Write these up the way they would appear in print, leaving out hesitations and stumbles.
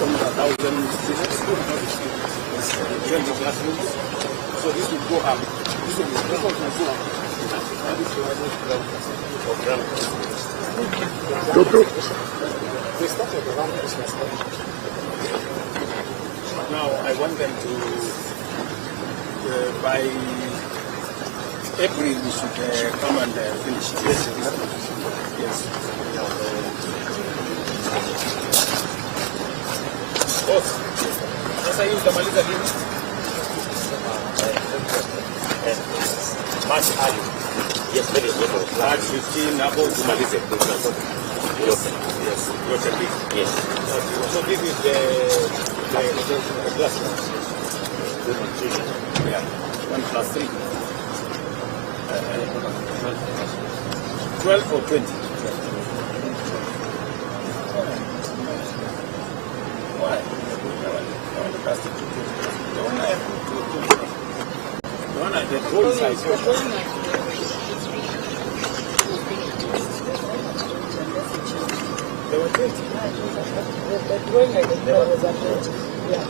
20 classrooms. So this will go up. This will go up. They started around Christmas time. Now I want them to, by April, we should come and finish. Yes. Yes. Boss, sasa hii utamaliza lini? March early. Yes, very good. March 15, hapo tumalize. Yes. Yes. So this is the class. Yeah. 1 plus 3. 12 or 20? Why? The one at the whole size. There were 20. The drawing I did was at 20. Yeah.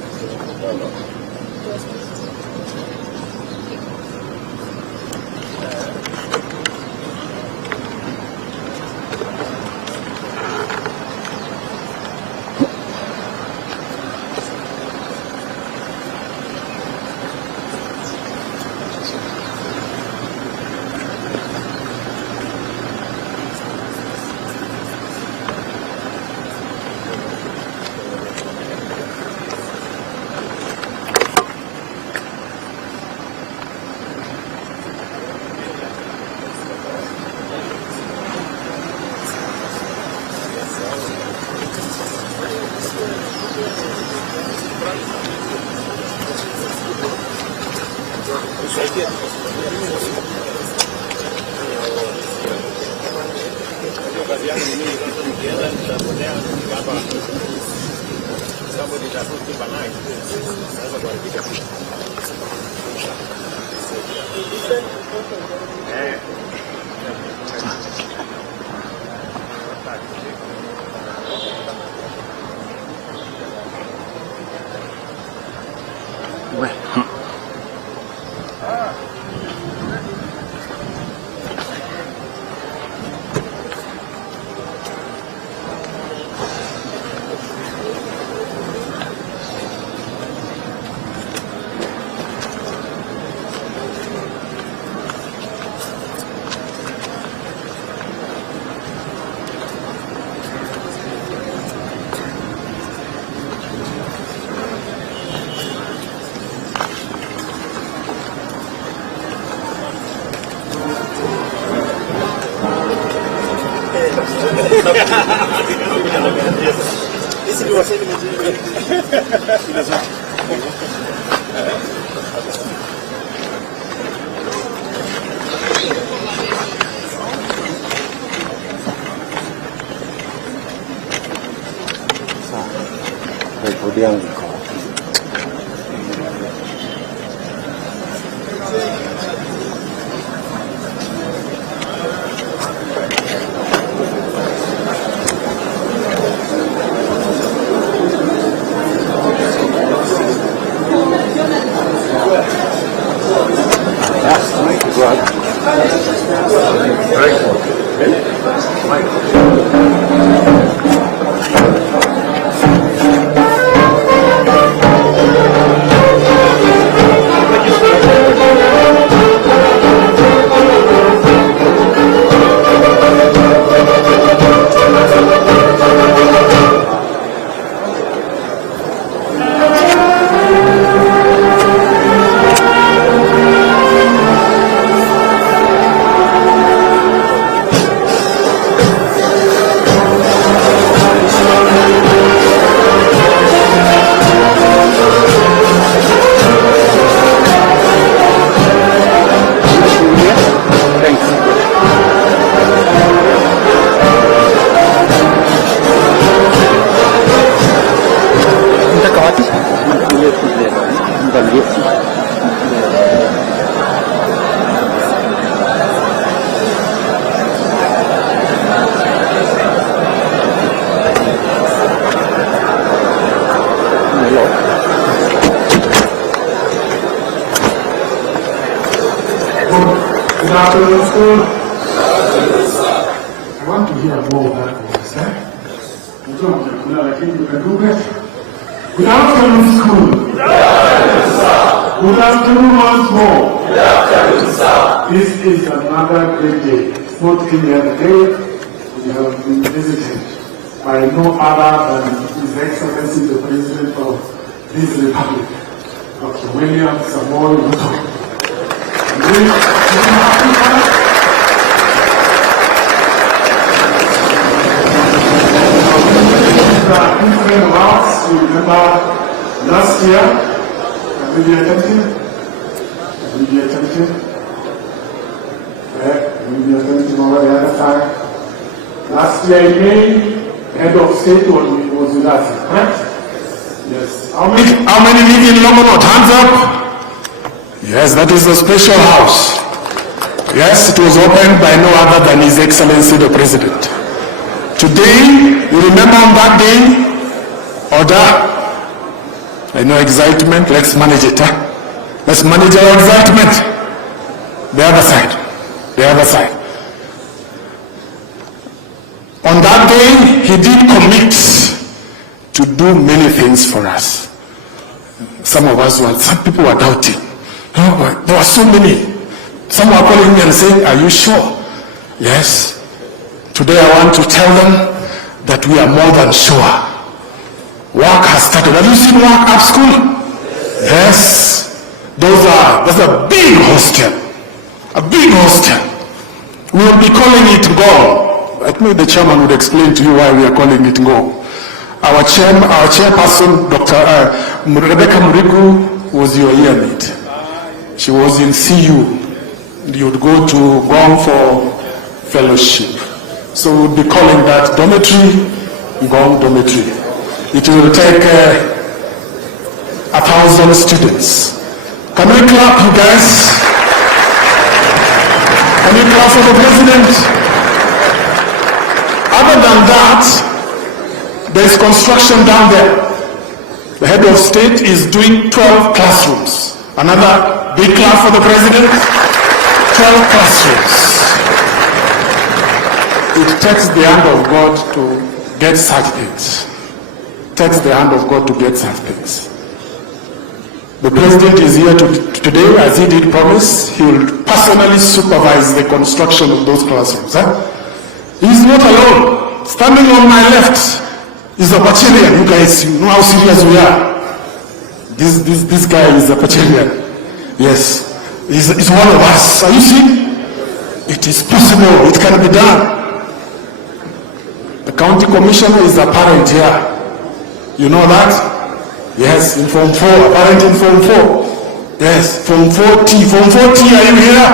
afternoon, school. I want to hear more of that voice, eh? You can do better. Good afternoon, school. Good afternoon once more. This is another great day. It's not any other day. We have been visited by no other than His Excellency the President of this Republic, Dr. William Samoei Ruto. Different awards. You remember last year, maybe attempting. Over the other time. Last year in May, head of state was with us, correct? Yes. How many live in Lomonot? Hands up. Yes, that is a special house. Yes, it was opened by no other than His Excellency the President. Today, you remember on that day, order. I know excitement, let's manage it. Let's manage our excitement. The other side. On that day, he did commit to do many things for us. Some people were doubting. There were so many. Some were calling me and saying, are you sure? Yes. Today I want to tell them that we are more than sure. Work has started. Have you seen work at school? Yes. That's a big hostel. A big hostel. We will be calling it Go. I think the chairman would explain to you why we are calling it Go. Our chairperson, Dr. Rebecca Murigu, was your yearmate. She was in CU. You would go to Gong for fellowship. So we'll be calling that dormitory, Gong dormitory. It will take 1,000 students. Can we clap, you guys? Can we clap for the president? Other than that, there is construction down there. The head of state is doing 12 classrooms. Another big clap for the president. 12 classrooms. It takes the hand of God to get such things. The president is here today, as he did promise. He will personally supervise the construction of those classrooms. He's not alone. Standing on my left is a Bachelian. You guys, you know how serious we are. This guy is a Bachelian. Yes. He's one of us. Are you seeing? It is possible. It can be done. The county commissioner is a parent here. You know that? Yes, in Form 4, a parent in Form 4. Yes, Form 4T. Form 4T, are you here?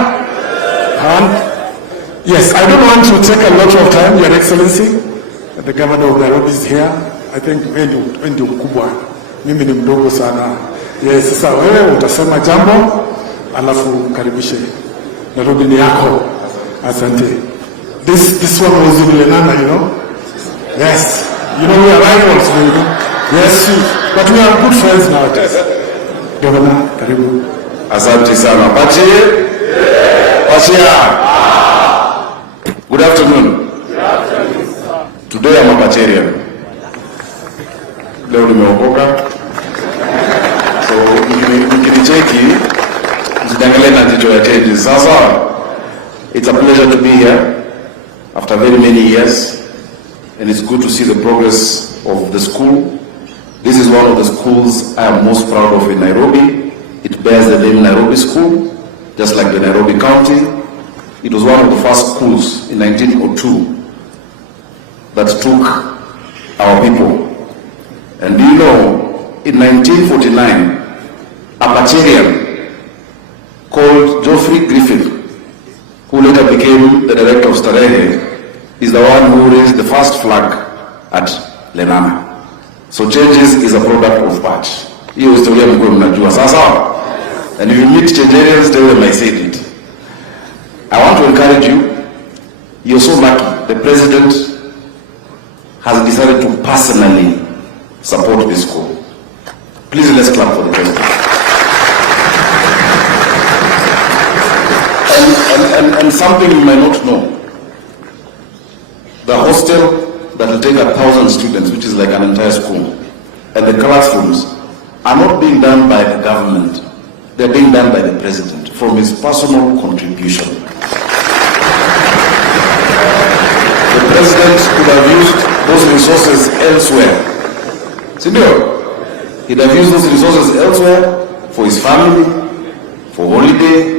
Yes, I don't want to take a lot of time, Your Excellency. The governor of Nairobi is here. I think wendi mkubwa. Mimi ni mdogo sana. Yes, sasa wewe utasema jambo, alafu karibishe. Nairobi ni yako. Asante. This one was in Lenana, you know? Yes. You know we are rivals, you know? Yes, but we are good friends nowadays. Governor, karibu. Asante sana. Pachie? Good afternoon. Today I'm a Bachelian. Leo nimeokoka. So, mkinicheki, msidangalie na jicho ya changes. Sasa, it's a pleasure to be here after very many years. And it's good to see the progress of the school. This is one of the schools I am most proud of in Nairobi. It bears the name Nairobi School, just like the Nairobi County. It was one of the first schools in 1902 that took our people. And do you know, in 1949, a Bachelian called Geoffrey Griffith, who later became the director of Starehe, is the one who raised the first flag at Lenana. So changes is a product of patch. Hiyo historia mkwe mnajua. Sasa, and if you meet Changerians, tell them I said it. I want to encourage you. You're so lucky. The president has decided to personally support this school. Please let's clap for the president. And something you might not know. The hostel that will take 1,000 students, which is like an entire school, and the classrooms are not being done by the government. They're being done by the president from his personal contribution. The president could have used those resources elsewhere. Senor, he'd have used those resources elsewhere for his family, for holiday,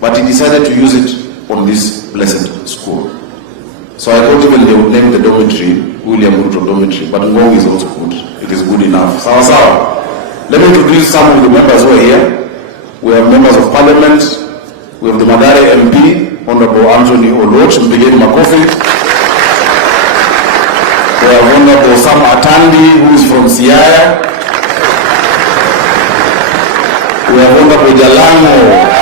but he decided to use it on this blessed school. So I thought even they would name the dormitory William Ruto dormitory, but Ngong is also good. It is good enough. Sawa sawa. Let me introduce some of the members who are here. We have members of parliament. We have the Madare MP, Honorable Anthony Oloch, Mbigeni Makofi. We have Honorable Sam Atandi, who is from Siaya. We have Honorable Jalango.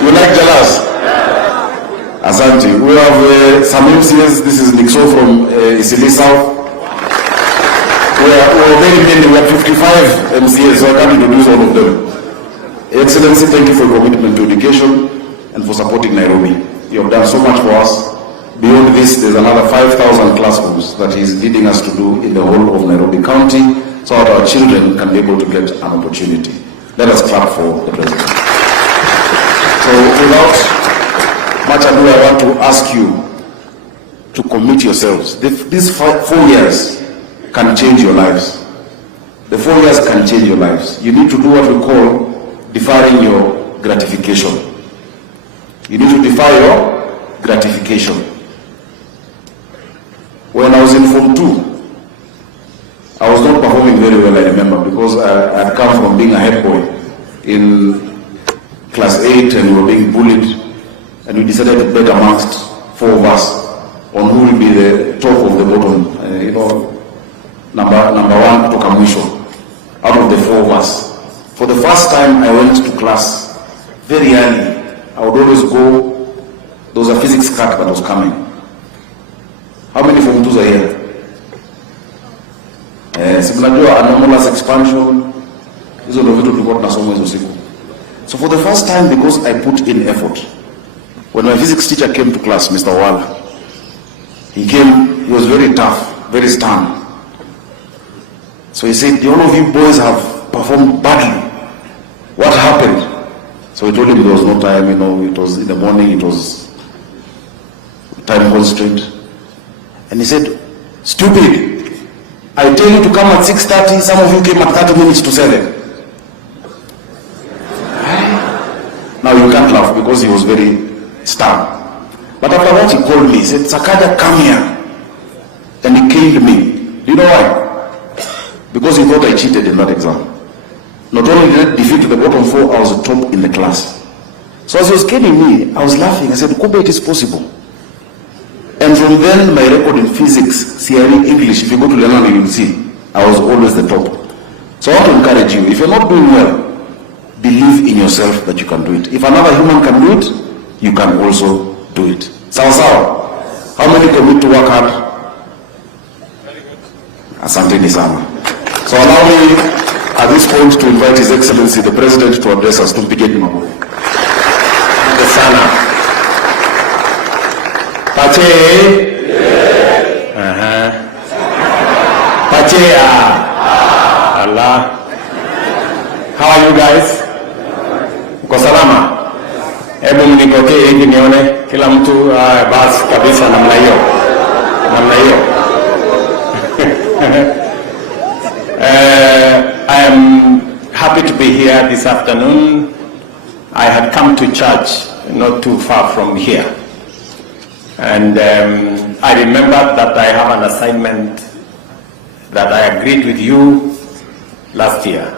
You like Jalas? Asante. We have some MCS. This is Nixo from Isili South. We are very many. We have 55 MCS, so I can't introduce all of them. Excellency, thank you for your commitment to education and for supporting Nairobi. You have done so much for us. Beyond this, there's another 5,000 classrooms that he is leading us to do in the whole of Nairobi County, so that our children can be able to get an opportunity. Let us clap for the president. So without much ado, I want to ask you to commit yourselves. These 4 years can change your lives. The 4 years can change your lives. You need to do what we call deferring your gratification. You need to defer your gratification. When I was in Form 2, I was not performing very well, I remember, because I had come from being a head boy in Class 8 and we were being bullied, and we decided to bet amongst 4 of us on who will be the top of the bottom, number 1 kutoka mwisho, out of the 4 of us. For the first time I went to class very early. I would always go, there was a physics cut that was coming. How many Form 2s are here? Simnajua anomalous expansion, hizo ndo vitu tulikuwa tunasoma hizo siku. So for the first time, because I put in effort, when my physics teacher came to class, Mr. Wala, he came, he was very tough, very stern. So he said, all of you boys have performed badly. What happened? So he told him there was no time, it was in the morning, it was time constraint. And he said, stupid, I tell you to come at 6:30, some of you came at 30 minutes to 7. Now you can't laugh because he was very stern. But after that he called me, he said, Sakaja, come here. And he killed me. Do you know why? Because he thought I cheated in that exam. Not only did I defeat the bottom 4, I was the top in the class. So as he was killing me, I was laughing. I said, Kube, it is possible. And from then, my record in physics, CRE, English, if you go to Learning, you will see, I was always the top. So I want to encourage you, if you're not doing well, believe in yourself that you can do it. If another human can do it, you can also do it. Sawa sawa. How many commit to work hard? Asanteni sana. So allow me at this point to invite His Excellency the President to address us. Tumpigeni makofi. Asante sana. Pache. Pache. Allah. How are you guys? Kwa salama? Hebu mnipokee hivi nione kila mtu basi kabisa namna hiyo. Namna hiyo. I am happy to be here this afternoon. I had come to church not too far from here. And I remembered that I have an assignment that I agreed with you last year.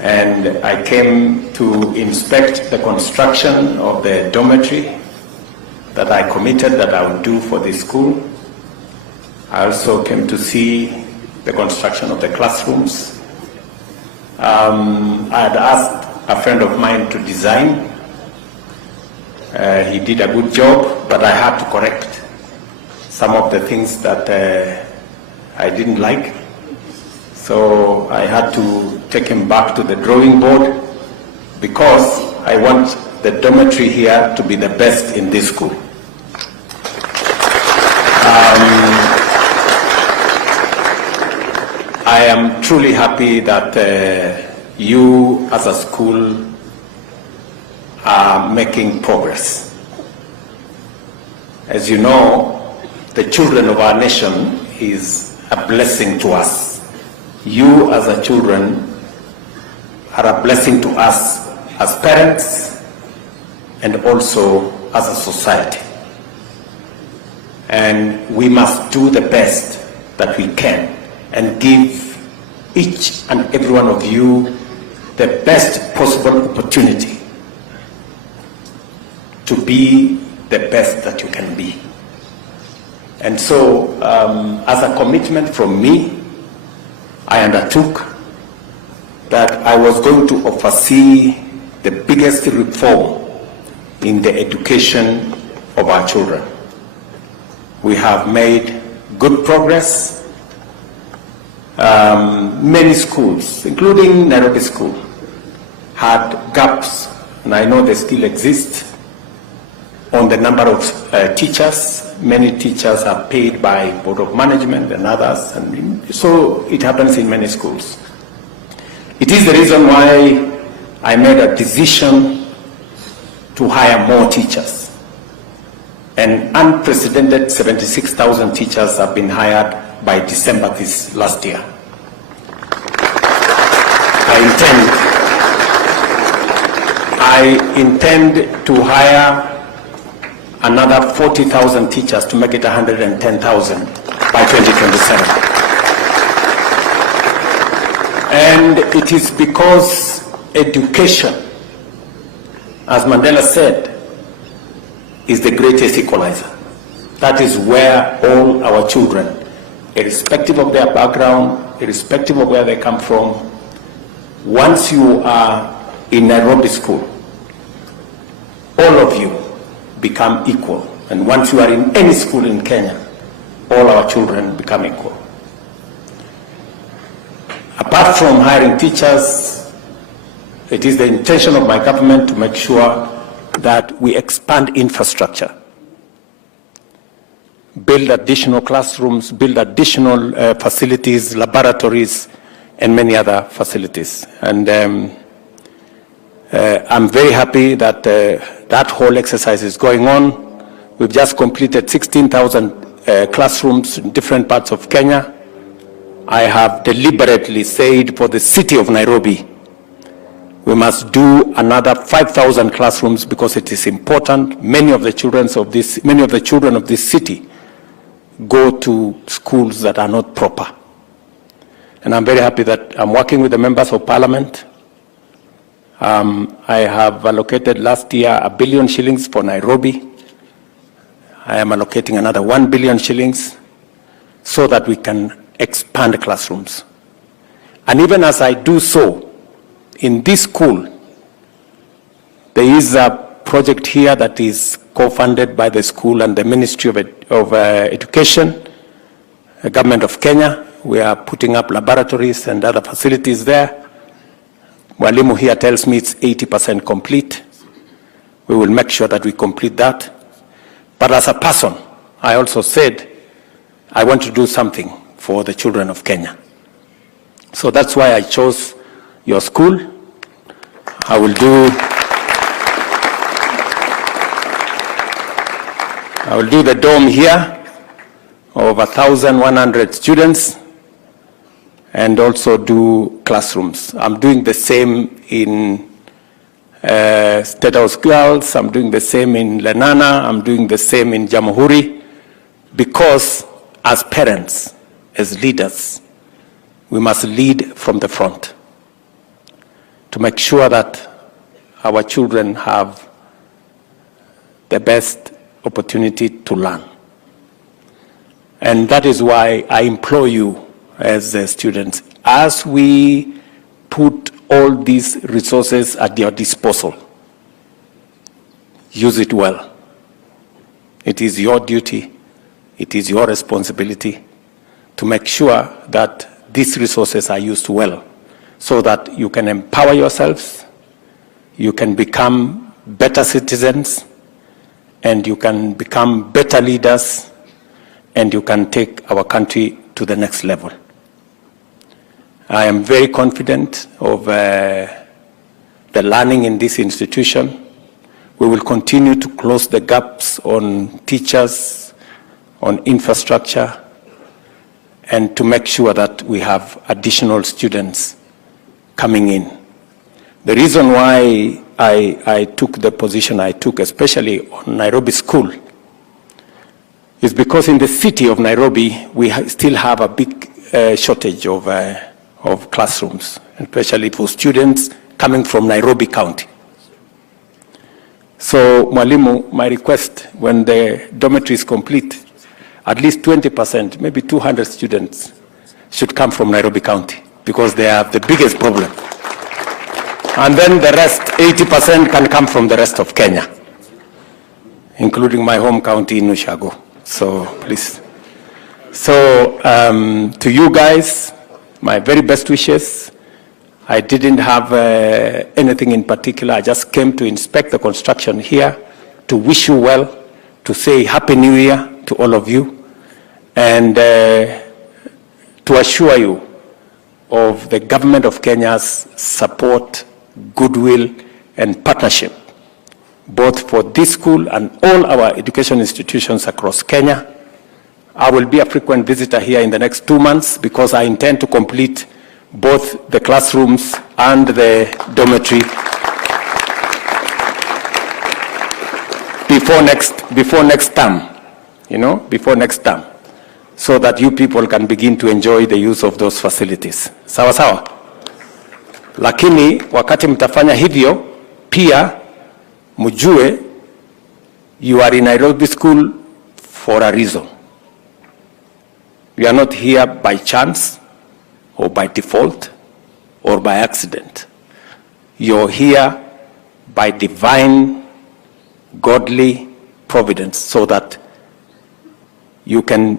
And I came to inspect the construction of the dormitory that I committed that I would do for this school. I also came to see the construction of the classrooms. I had asked a friend of mine to design. He did a good job, but I had to correct some of the things that I didn't like. So I had to take him back to the drawing board because I want the dormitory here to be the best in this school. I am truly happy that you as a school are making progress. As you know, the children of our nation is a blessing to us. You as a children are a blessing to us as parents and also as a society. And we must do the best that we can and give each and every one of you the best possible opportunity to be the best that you can be. And so, as a commitment from me, I undertook that I was going to oversee the biggest reform in the education of our children. We have made good progress. Many schools, including Nairobi School, had gaps, and I know they still exist, on the number of teachers. Many teachers are paid by Board of Management and others, and so it happens in many schools. It is the reason why I made a decision to hire more teachers. An unprecedented 76,000 teachers have been hired by December this last year. I intend to hire another 40,000 teachers to make it 110,000 by 2027. And it is because education, as Mandela said, is the greatest equalizer. That is where all our children, irrespective of their background, irrespective of where they come from, once you are in Nairobi School, all of you become equal. And once you are in any school in Kenya, all our children become equal. Apart from hiring teachers, it is the intention of my government to make sure that we expand infrastructure, build additional classrooms, build additional facilities, laboratories, and many other facilities. And I'm very happy that that whole exercise is going on. We've just completed 16,000 classrooms in different parts of Kenya. I have deliberately said for the city of Nairobi, we must do another 5,000 classrooms because it is important. Many of the children of this city go to schools that are not proper. And I'm very happy that I'm working with the members of parliament. I have allocated last year 1 billion shillings for Nairobi. I am allocating another 1 billion shillings so that we can expand classrooms. And even as I do so, in this school, there is a project here that is co-funded by the school and the Ministry of Education, the Government of Kenya. We are putting up laboratories and other facilities there. Walimu here tells me it's 80% complete. We will make sure that we complete that. But as a person, I also said, I want to do something for the children of Kenya. So that's why I chose your school. I will do the dome here of 1,100 students and also do classrooms. I'm doing the same in State House Girls, I'm doing the same in Lenana, I'm doing the same in Jamhuri, because as parents, as leaders, we must lead from the front to make sure that our children have the best opportunity to learn. And that is why I implore you as students, as we put all these resources at your disposal, use it well. It is your duty, it is your responsibility to make sure that these resources are used well, so that you can empower yourselves, you can become better citizens, and you can become better leaders, and you can take our country to the next level. I am very confident of the learning in this institution. We will continue to close the gaps on teachers, on infrastructure, and to make sure that we have additional students coming in. The reason why I took the position I took, especially on Nairobi School, is because in the city of Nairobi, we still have a big shortage of classrooms, especially for students coming from Nairobi County. So, Mwalimu, my request, when the dormitory is complete, at least 20%, maybe 200 students should come from Nairobi County, because they have the biggest problem. And then the rest, 80%, can come from the rest of Kenya, including my home county in Ushago. So, please. So, to you guys, my very best wishes. I didn't have anything in particular. I just came to inspect the construction here, to wish you well, to say Happy New Year to all of you, and to assure you of the government of Kenya's support, goodwill, and partnership, both for this school and all our education institutions across Kenya. I will be a frequent visitor here in the next 2 months, because I intend to complete both the classrooms and the dormitory before next term, before next term, so that you people can begin to enjoy the use of those facilities. Sawa sawa. Lakini wakati mtafanya hivyo, pia mjue you are in Nairobi School for a reason. You are not here by chance, or by default, or by accident. You're here by divine, godly providence, so that you can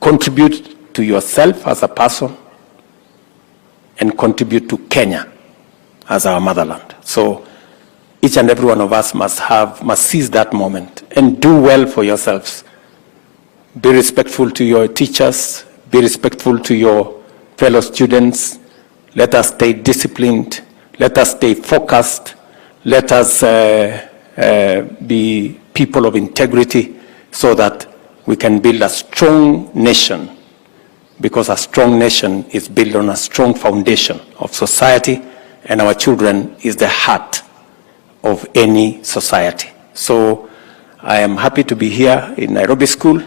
contribute to yourself as a person and contribute to Kenya as our motherland. So each and every one of us must seize that moment and do well for yourselves. Be respectful to your teachers, be respectful to your fellow students. Let us stay disciplined, let us stay focused, let us be people of integrity, so that we can build a strong nation, because a strong nation is built on a strong foundation of society, and our children is the heart of any society. So I am happy to be here in Nairobi School.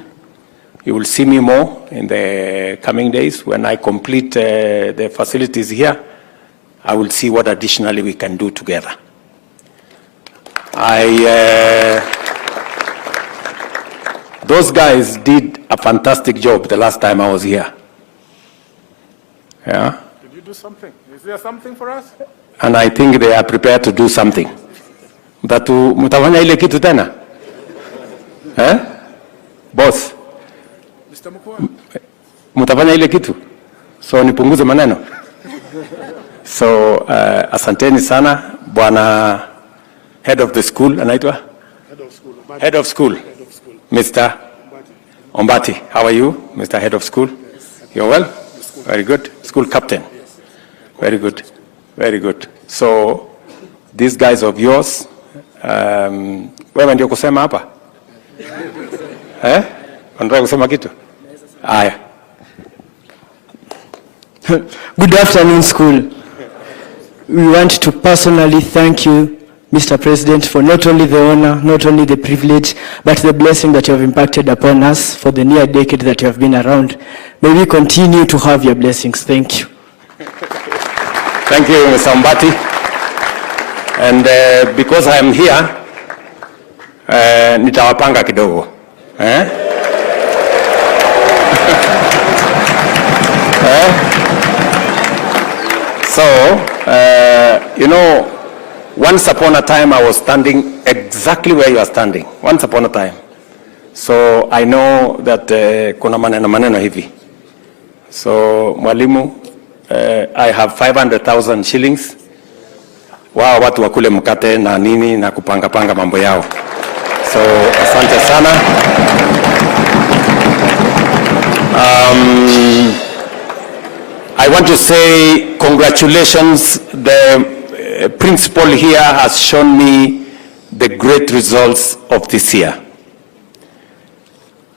You will see me more in the coming days. When I complete the facilities here, I will see what additionally we can do together. Those guys did a fantastic job the last time I was here. Yeah? Did you do something? Is there something for us? And I think they are prepared to do something. Mutafanya ile kitu tena? Boss? Mutafanya ile kitu? So nipunguze maneno? So asanteni sana. Bwana head of the school, anaitwa? Head of school. Mr. Ombati, how are you, Mr. Head of School? Yes. You're well? Very good. School captain? Yes. Very good. Very good. So, these guys of yours, wewe ndio kusema hapa? Unataka kusema kitu? Aya. Good afternoon, school. We want to personally thank you, Mr. President, for not only the honor, not only the privilege, but the blessing that you have impacted upon us for the near decade that you have been around. May we continue to have your blessings. Thank you. Thank you, Mr. Mbati. And because I am here, nitawapanga kidogo. So, once upon a time I was standing exactly where you are standing. Once upon a time. So I know that kuna maneno hivi. So mwalimu, I have 500,000 shillings. Wao watu wakule mkate na nini na kupanga mambo yao. So asante sana. I want to say congratulations. The principal here has shown me the great results of this year.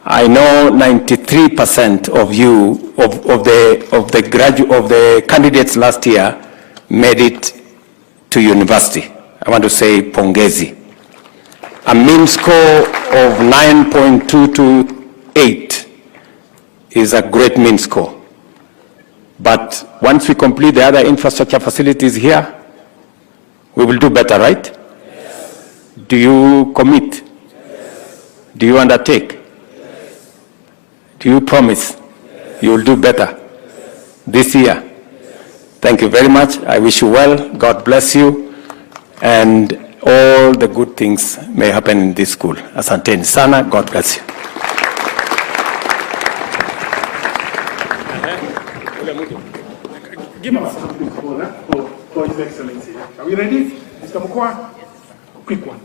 I know 93% of you, of the candidates last year made it to university. I want to say pongezi. A mean score of 9.228 is a great mean score. But once we complete the other infrastructure facilities here, we will do better, right? Yes. Do you commit? Yes. Do you undertake? Yes. Do you promise? Yes. You will do better? Yes. This year? Yes. Thank you very much. I wish you well. God bless you. And all the good things may happen in this school. Asanteni sana. God bless you. Give us something for His Excellency. Are we ready? Mr. Mukwa? Quick one.